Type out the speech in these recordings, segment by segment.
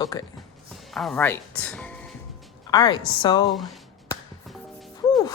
Okay. All right. So, whew,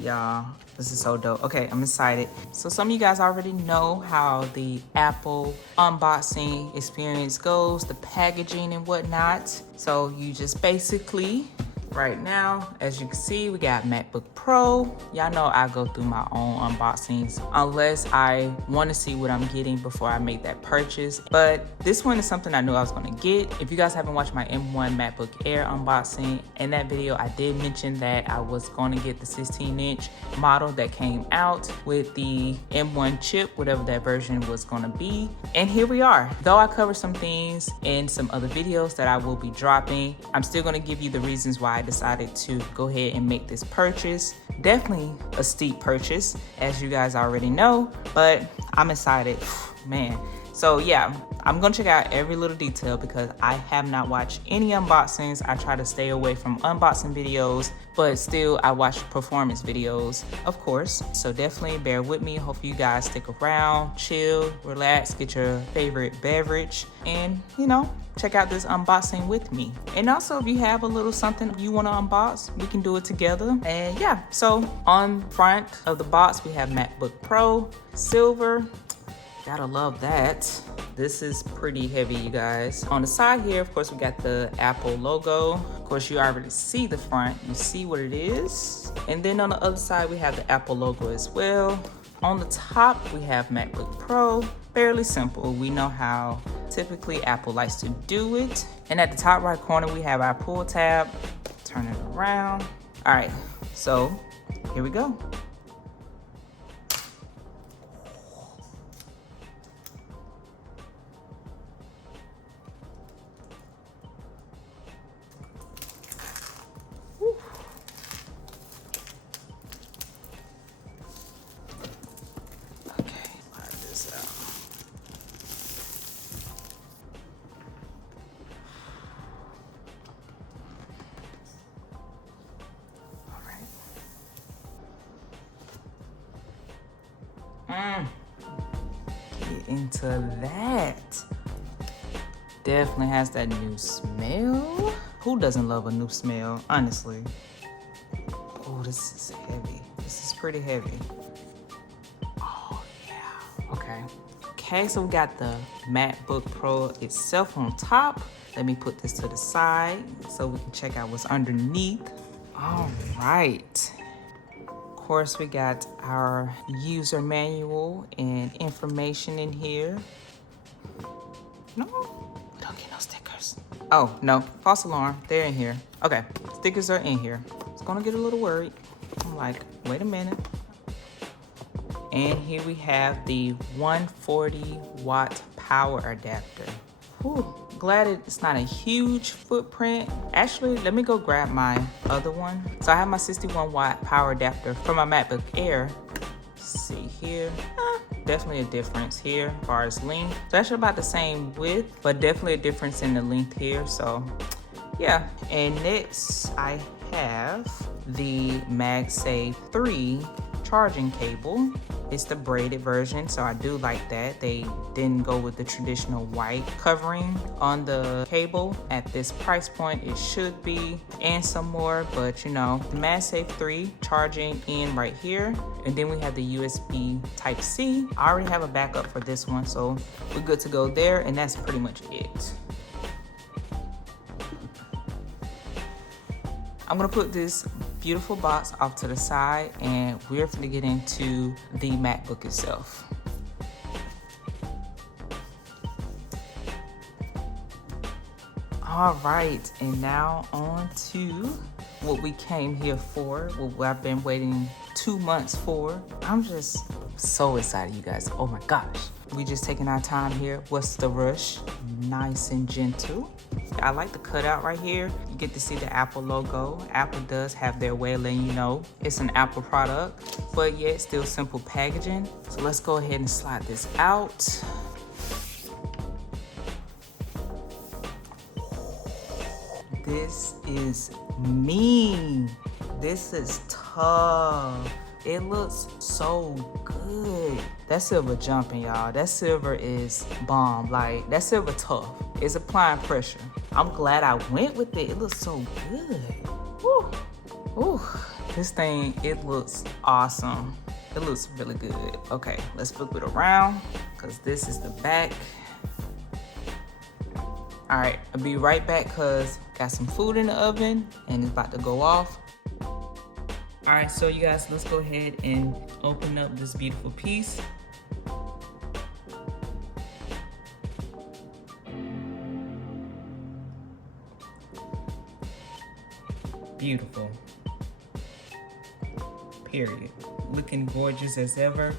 y'all, this is so dope. Okay, I'm excited. So some of you guys already know how the Apple unboxing experience goes, the packaging and whatnot. So you just basically, right now, as you can see, we got MacBook Pro. Y'all know I go through my own unboxings unless I want to see what I'm getting before I make that purchase. But this one is something I knew I was going to get. If you guys haven't watched my M1 MacBook Air unboxing, in that video I did mention that I was going to get the 16-inch model that came out with the M1 chip, whatever that version was going to be. And here we are. Though I covered some things in some other videos that I will be dropping, I'm still going to give you the reasons why I decided to go ahead and make this purchase. Definitely a steep purchase, as you guys already know, but I'm excited, man. So yeah, I'm gonna check out every little detail because I have not watched any unboxings. I try to stay away from unboxing videos, but still I watch performance videos, of course. So definitely bear with me. Hope you guys stick around, chill, relax, get your favorite beverage, and check out this unboxing with me. And also, if you have a little something you want to unbox, we can do it together. And yeah, so on front of the box, we have MacBook Pro, silver. Gotta love that. This is pretty heavy, you guys. On the side here, of course, we got the Apple logo. Of course, you already see the front. You see what it is. And then on the other side, we have the Apple logo as well. On the top, we have MacBook Pro. Fairly simple. We know how typically Apple likes to do it. And at the top right corner, we have our pull tab. Turn it around. All right, so here we go. Get into that. Definitely has that new smell. Who doesn't love a new smell, honestly? Oh, this is heavy. This is pretty heavy. Oh, yeah. Okay, so we got the MacBook Pro itself on top. Let me put this to the side so we can check out what's underneath. All right. Of course, we got our user manual and information in here. No, we don't get no stickers. Oh, no, false alarm, they're in here. Okay, stickers are in here. It's gonna get a little worried. I'm like, wait a minute. And here we have the 140 watt power adapter. Whew. Glad it's not a huge footprint. Actually, let me go grab my other one. So I have my 61 watt power adapter for my MacBook Air. Let's see here. Definitely a difference here as far as length. It's actually about the same width, but definitely a difference in the length here. So yeah. And next I have the MagSafe 3 charging cable. It's the braided version, so I do like that. They didn't go with the traditional white covering on the cable. At this price point, it should be, and some more, but the MagSafe 3 charging in right here. And then we have the USB Type-C. I already have a backup for this one, so we're good to go there, and that's pretty much it. I'm gonna put this beautiful box off to the side and we're gonna get into the MacBook itself. All right, and now on to what we came here for, what I've been waiting 2 months for. I'm just so excited, you guys. Oh my gosh. We just taking our time here. What's the rush? Nice and gentle. I like the cutout right here. You get to see the Apple logo. Apple does have their way of letting you know it's an Apple product, but yet still simple packaging. So let's go ahead and slide this out. This is mean. This is tough. It looks so good. That silver jumping, y'all. That silver is bomb. Like, that silver tough. is applying pressure. I'm glad I went with it. It looks so good. Woo. Ooh, this thing, it looks awesome. It looks really good. Okay, let's flip it around because this is the back. All right, I'll be right back because got some food in the oven and it's about to go off. All right, so you guys, let's go ahead and open up this beautiful piece. Beautiful. Period. Looking gorgeous as ever.